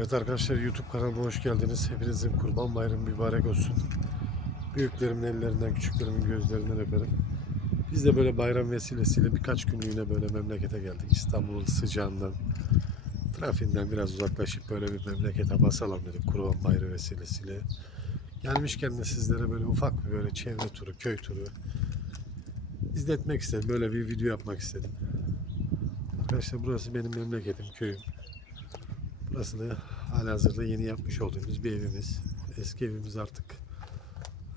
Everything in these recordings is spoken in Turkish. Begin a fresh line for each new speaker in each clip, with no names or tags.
Evet arkadaşlar YouTube kanalıma hoş geldiniz. Hepinizin kurban bayramı mübarek olsun. Büyüklerimin ellerinden, küçüklerimin gözlerinden öperim. Biz de böyle bayram vesilesiyle birkaç günlüğüne böyle memlekete geldik. İstanbul'un sıcağından, trafiğinden biraz uzaklaşıp böyle bir memlekete basalım dedik kurban bayramı vesilesiyle. Gelmişken de sizlere böyle ufak bir böyle çevre turu, köy turu izletmek istedim. Böyle bir video yapmak istedim. Arkadaşlar burası benim memleketim, köyüm. Burası da halihazırda yeni yapmış olduğumuz bir evimiz. Eski evimiz artık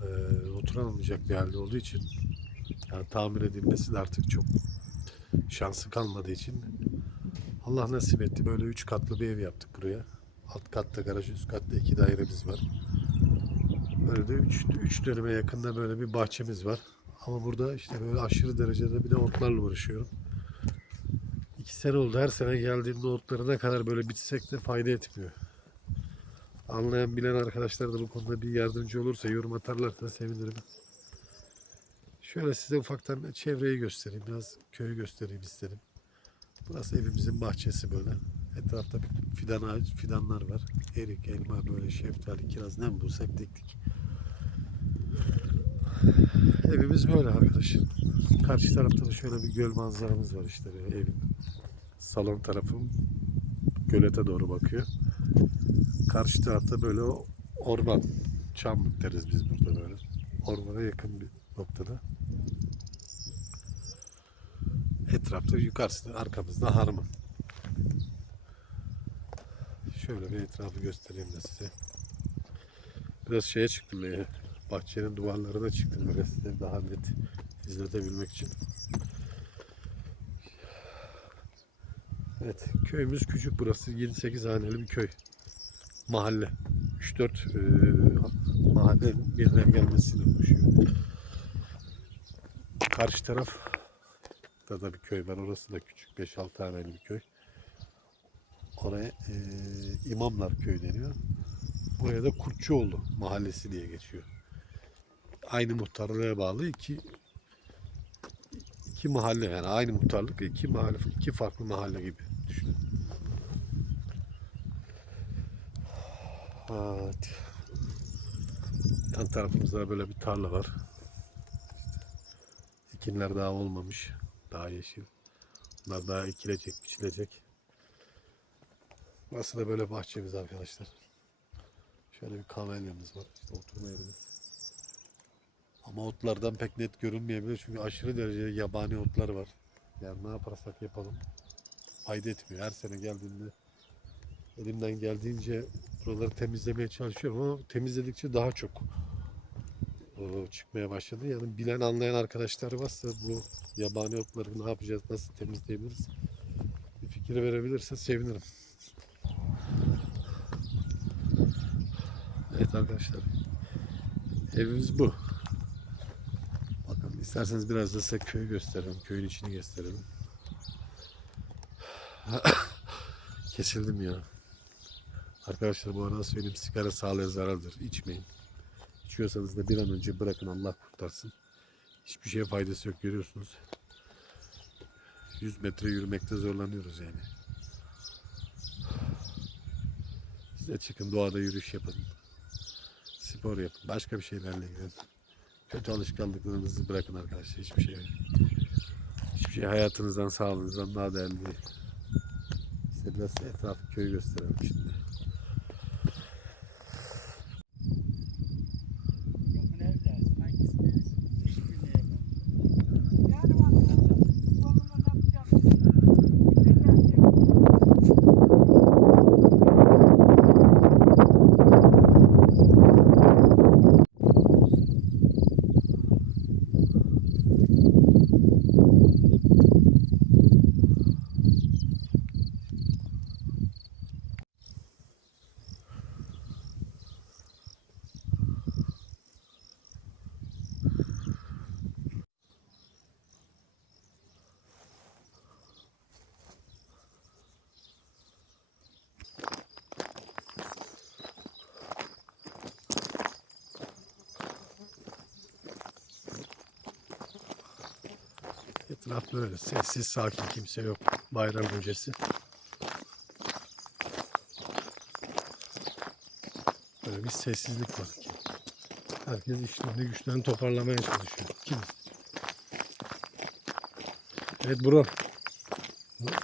e, oturanılmayacak bir halde olduğu için yani tamir edilmesi de artık çok şansı kalmadığı için Allah nasip etti. Böyle üç katlı bir ev yaptık buraya. Alt katta garaj, üst katta iki dairemiz var. Böyle de üç, üç dönüme yakında böyle bir bahçemiz var. Ama burada işte böyle aşırı derecede bir de otlarla uğraşıyorum. İki sene oldu. Her sene geldiğimde otları ne kadar böyle bitsek de fayda etmiyor. Anlayan bilen arkadaşlar da bu konuda bir yardımcı olursa, yorum atarlarsa sevinirim. Şöyle size ufaktan çevreyi göstereyim. Biraz köyü göstereyim istedim. Burası evimizin bahçesi böyle. Etrafta fidan ağaç, fidanlar var. Erik, elma, böyle şeftali, kiraz ne bulursak diktik. Evimiz böyle arkadaşlar. Karşı tarafta da şöyle bir göl manzaramız var işte evin. Salon tarafım gölete doğru bakıyor. Karşı tarafta böyle orman, çamlık deriz biz burada böyle. Ormana yakın bir noktada. Etrafta yukarısı arkamızda harman. Şöyle bir etrafı göstereyim de size. Biraz şeye çıktım böyle. Bahçenin duvarlarına çıktım böyle size daha net izletebilmek için. Evet, köyümüz küçük burası. 7-8 haneli bir köy. Mahalle. 3-4 e, mahallenin birine gelmesiyle oluşuyor. Karşı taraf da da bir köy var. Orası da küçük. 5-6 haneli bir köy. Oraya e, İmamlar Köyü deniyor. Buraya da Kurtçuoğlu Mahallesi diye geçiyor. Aynı muhtarlığa bağlı iki iki mahalle yani aynı muhtarlık iki mahalle iki farklı mahalle gibi düşünün. Evet. Yan tarafımızda böyle bir tarla var. Ekinler daha olmamış. Daha yeşil. Bunlar daha ekilecek, biçilecek. Burası da böyle bahçemiz arkadaşlar. Şöyle bir kahvelyamız var. İşte oturma yerimiz. Ama otlardan pek net görünmeyebilir çünkü aşırı derecede yabani otlar var. Yani ne yaparsak yapalım fayda etmiyor. Her sene geldiğimde elimden geldiğince buraları temizlemeye çalışıyorum ama temizledikçe daha çok e, çıkmaya başladı. Yani bilen anlayan arkadaşlar varsa bu yabani otları ne yapacağız, nasıl temizleyebiliriz bir fikir verebilirse sevinirim. Evet arkadaşlar evimiz bu. Bakın isterseniz biraz da size köyü gösterelim. Köyün içini gösterelim. Kesildim ya. Arkadaşlar bu arada söyleyeyim sigara sağlığa zarardır. İçmeyin. İçiyorsanız da bir an önce bırakın Allah kurtarsın. Hiçbir şeye faydası yok görüyorsunuz. 100 metre yürümekte zorlanıyoruz yani. Siz de çıkın doğada yürüyüş yapın. Spor yapın. Başka bir şeylerle ilgilenin. Kötü alışkanlıklarınızı bırakın arkadaşlar. Hiçbir şey hiçbir şey hayatınızdan, sağlığınızdan daha değerli değil. Size etrafı köyü gösterelim şimdi. Etraf böyle sessiz, sakin, kimse yok. Bayram öncesi. Böyle bir sessizlik var ki. Herkes işlerini güçlerini toparlamaya çalışıyor. Kim? Evet bro.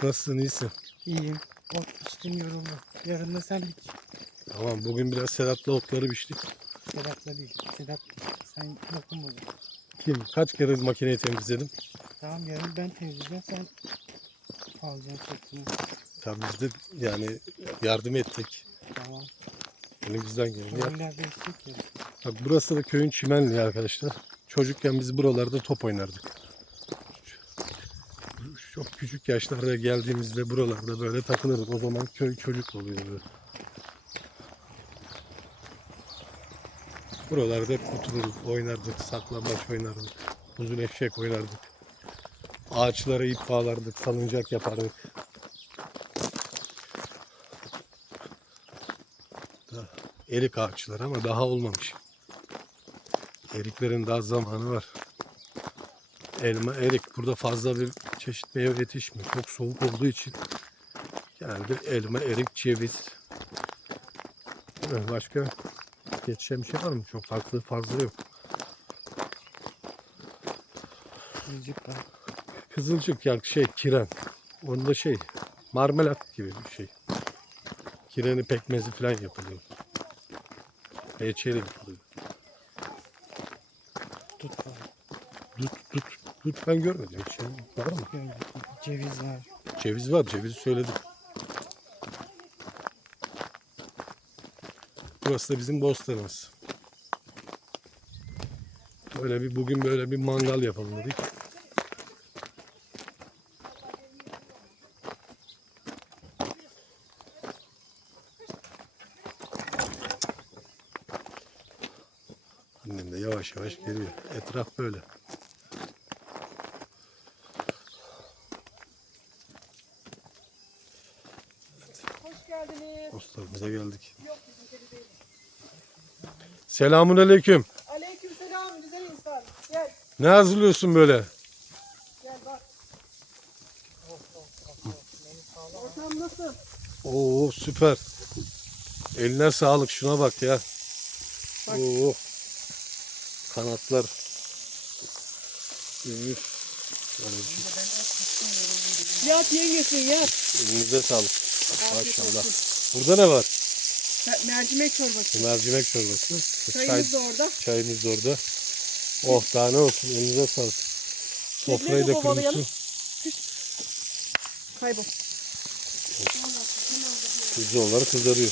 Nasılsın iyisin?
İyiyim. Ot içtim yoruldum. Yarın da sen biç.
Tamam bugün biraz Sedat'la otları biçtik.
Sedat'la değil. Sedat sen yokun burada.
Kim? Kaç kere makineyi temizledim?
Tamam yarın ben temizleyeceğim. Sen alacaksın çektiğini.
Tabii biz de yani yardım ettik.
Tamam.
Elimizden geleni.
Roller değişecek ya.
Bak burası da köyün çimenliği arkadaşlar. Çocukken biz buralarda top oynardık. Çok küçük yaşlarda geldiğimizde buralarda böyle takılırdık. O zaman köy çocuk oluyordu. Buralarda hep otururduk, oynardık, saklambaç oynardık, uzun eşek oynardık. Ağaçlara ip bağlardık, salıncak yapardık. Erik ağaçları ama daha olmamış. Eriklerin daha zamanı var. Elma, erik. Burada fazla bir çeşit meyve yetişmiyor. Çok soğuk olduğu için genelde elma, erik, ceviz. Mi? Başka yetişen bir şey var mı? Çok farklı fazla yok.
Kızcık var.
Kızılcık ya şey kiren. Onda şey marmelat gibi bir şey. Kireni pekmezi falan yapılıyor. Reçeli yapılıyor.
Tut var.
Dut, dut, dut ben görmedim hiç. Var mı?
Ceviz var.
Ceviz var, ceviz söyledim. Burası da bizim bostanımız. Böyle bir bugün böyle bir mangal yapalım dedik. Annem de yavaş yavaş geliyor. Etraf böyle.
Hoş geldiniz.
Dostlarımıza geldik.
Yok bizimkini değil.
Selamun aleyküm.
Aleyküm selam güzel insan. Gel
Ne hazırlıyorsun böyle?
gel bak. Ortam nasıl?
Oo süper. Eline sağlık şuna bak ya.
Bak.
Oo. Kanatlar. Bir şey.
Yat yengesin yat.
Elinize sağlık.
Afiyet
Maşallah.
olsun.
Burada ne var?
Me- Mercimek çorbası.
Mercimek çorbası. Çay,
Çayımız da orada.
çayımız da orada. Oh daha ne olsun elinize sağlık. Sofrayı da
kovalayalım. Kaybol.
Kuzu onları kızarıyor.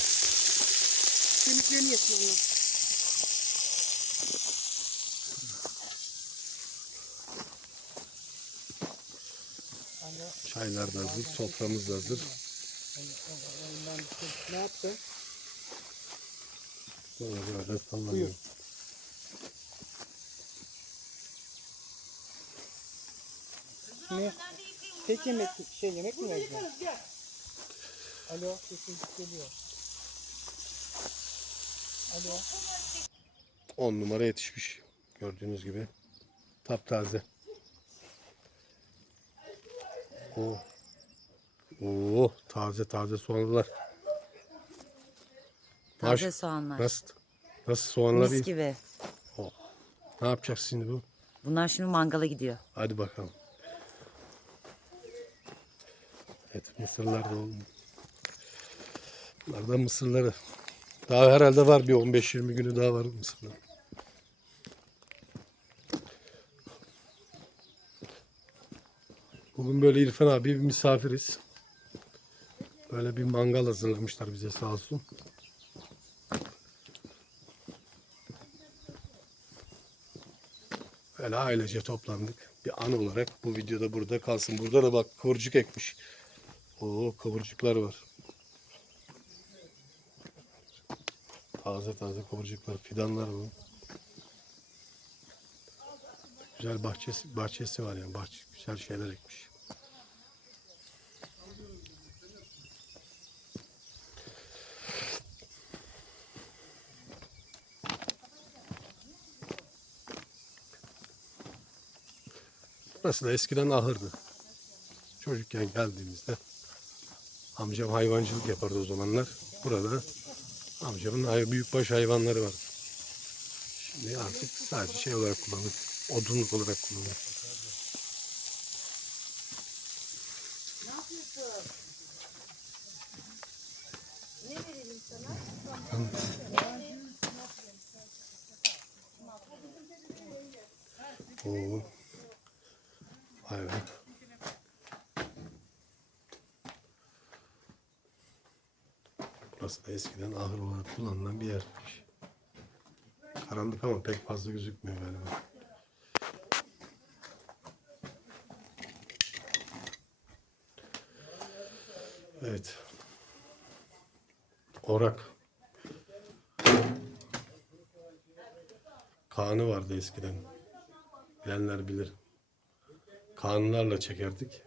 Kemiklerini yesin onlar.
Çaylar da hazır, soframız da hazır.
Ne yaptın?
Böyle böyle sallanıyor.
Ne? Tek yemek şey yemek mi
gel.
Alo sesin geliyor. Alo.
10 numara yetişmiş. Gördüğünüz gibi. Taptaze. Oo. Oo, taze taze soğanlar.
Taze
Maş-
soğanlar.
Nasıl? Nasıl soğanlar?
Mis gibi.
Ne yapacağız şimdi bu?
Bunlar şimdi mangala gidiyor.
Hadi bakalım. Evet mısırlar da oldu. Bunlar da mısırları. Daha herhalde var bir 15-20 günü daha var mısırlar. Bugün böyle İrfan abi bir misafiriz. Böyle bir mangal hazırlamışlar bize sağ olsun. Böyle ailece toplandık. Bir an olarak bu videoda burada kalsın. Burada da bak kıvırcık ekmiş. Oo kıvırcıklar var. Taze taze kıvırcıklar, fidanlar bu. Güzel bahçesi, bahçesi var yani. Bahçe, güzel şeyler ekmiş. Burası da eskiden ahırdı. Çocukken geldiğimizde amcam hayvancılık yapardı o zamanlar. Burada Amcamın büyükbaş hayvanları var. Şimdi artık sadece şey olarak kullanılır. Odunluk olarak kullanılır. Oo. Hayvan. Burası da eskiden ahır olarak kullanılan bir yermiş. Karanlık ama pek fazla gözükmüyor galiba. Evet. Orak. Kanı vardı eskiden. Bilenler bilir. Kanlarla çekerdik.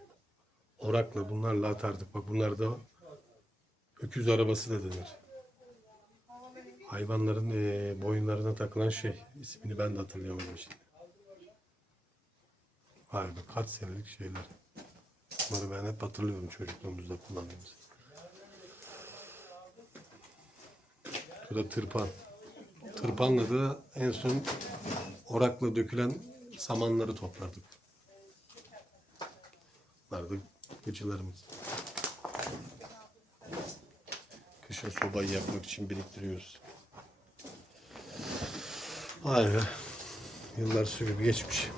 Orakla bunlarla atardık. Bak bunlar da öküz arabası da denir. Hayvanların eee, boyunlarına takılan şey. İsmini ben de hatırlayamadım şimdi. Vay be kaç senelik şeyler. Bunları ben hep hatırlıyorum çocukluğumuzda kullandığımız. Bu da tırpan. Tırpanla da en son orakla dökülen samanları toplardık. Bunlar da gıcılarımız. Kışın sobayı yakmak için biriktiriyoruz. Be. Yıllar sürüp geçmiş.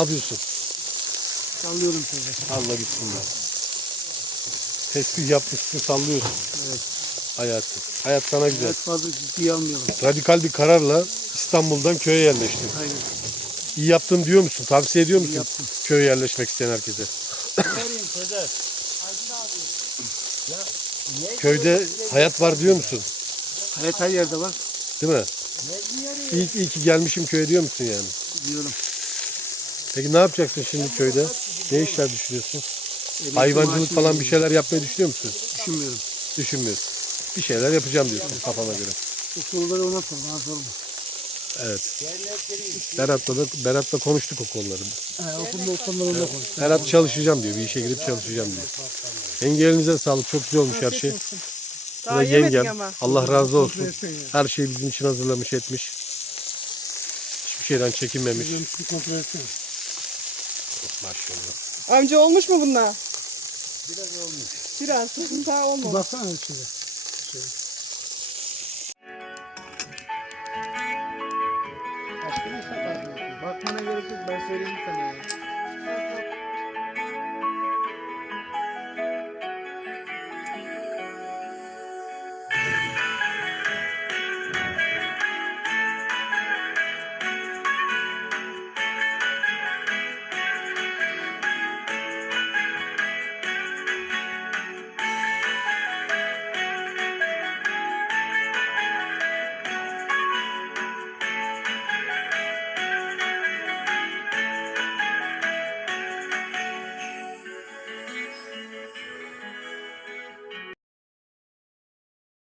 Yapıyorsun?
Sallıyorum sizi.
Allah gitsin be. Tesbih yapmışsın sallıyorsun.
Evet.
Hayatı. Hayat sana güzel.
Evet fazla ciddiye almayalım.
Radikal bir kararla İstanbul'dan köye yerleştin.
Aynen.
İyi yaptım diyor musun? Tavsiye ediyor musun?
yaptım.
Köye yerleşmek isteyen herkese. Köyde hayat var diyor musun?
Hayat her yerde var.
Değil mi? İyi, iyi ki gelmişim köye diyor musun yani?
Diyorum.
Peki ne yapacaksın şimdi köyde? Ne işler düşünüyorsun?
Emekli
Hayvancılık
maaşını
falan bir şeyler yapmayı düşünüyor musun?
Düşünmüyorum.
Düşünmüyorsun. Bir şeyler yapacağım diyorsun kafana göre.
Bu soruları ona sor. Bana sorma.
Evet. Berat'la da Berat'la konuştuk o konuları.
He, okulda o konuları onunla konuş.
Berat çalışacağım diyor. Bir işe girip çalışacağım diyor. Yenge elinize sağlık. Çok güzel olmuş her şey. Bu
Daha
da
yemedik
yengem.
ama.
Allah razı olsun. Her şeyi bizim için hazırlamış etmiş. Hiçbir şeyden çekinmemiş. Maşallah.
Amca olmuş mu bunlar? Biraz olmuş. Biraz. Daha olmamış.
Baksana sakar diyorsun? Bakmana gerek yok. Ben söyleyeyim sana.